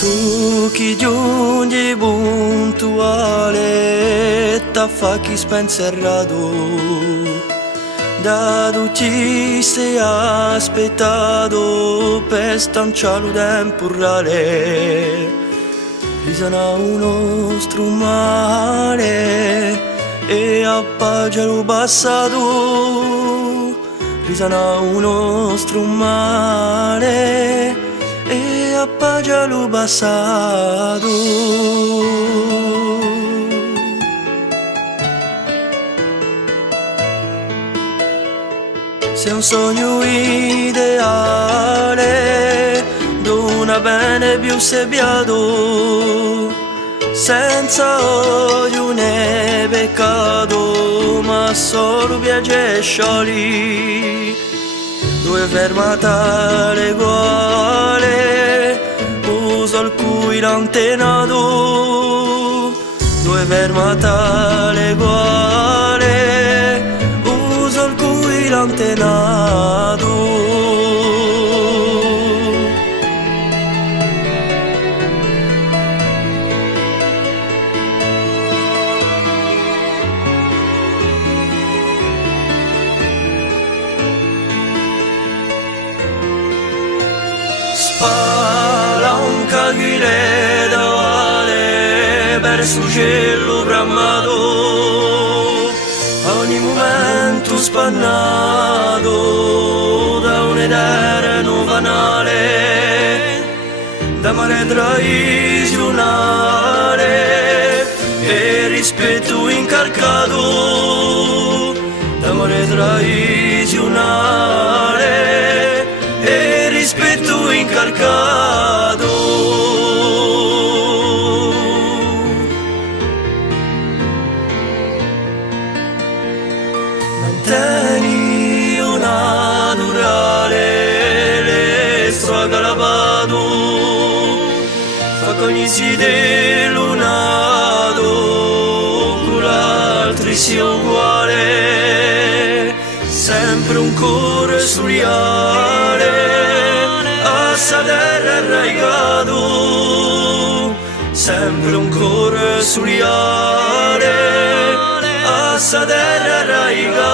Tu chi giungi puntuale, t'affa chi spenserrato, da tu ci sei aspettato per stanciare temporale. Risana uno strumare e appaggia lo passato. Risana uno strumare e appaggia lo passato. Se un sogno ideale d'una bene più sebbiato, senza odio né peccato, ma solo piacere scioli, dove fermata le quale uso il cui l'antenato, dove fermata le quale uso il cui l'antenato. Spalanca chi le davale verso il cielo bramato, a ogni momento spannato da un eterno fanale, d'amore tradizionale e rispetto incarcato, d'amore tradizionale e rispetto incarcato. Mantieni una naturale l'estro calabato, fa cognizi dell'unato con l'altri sia uguale, sempre un cuore suliale sa terra arraigato, sempre un cuore suliale a sa terra arraigato.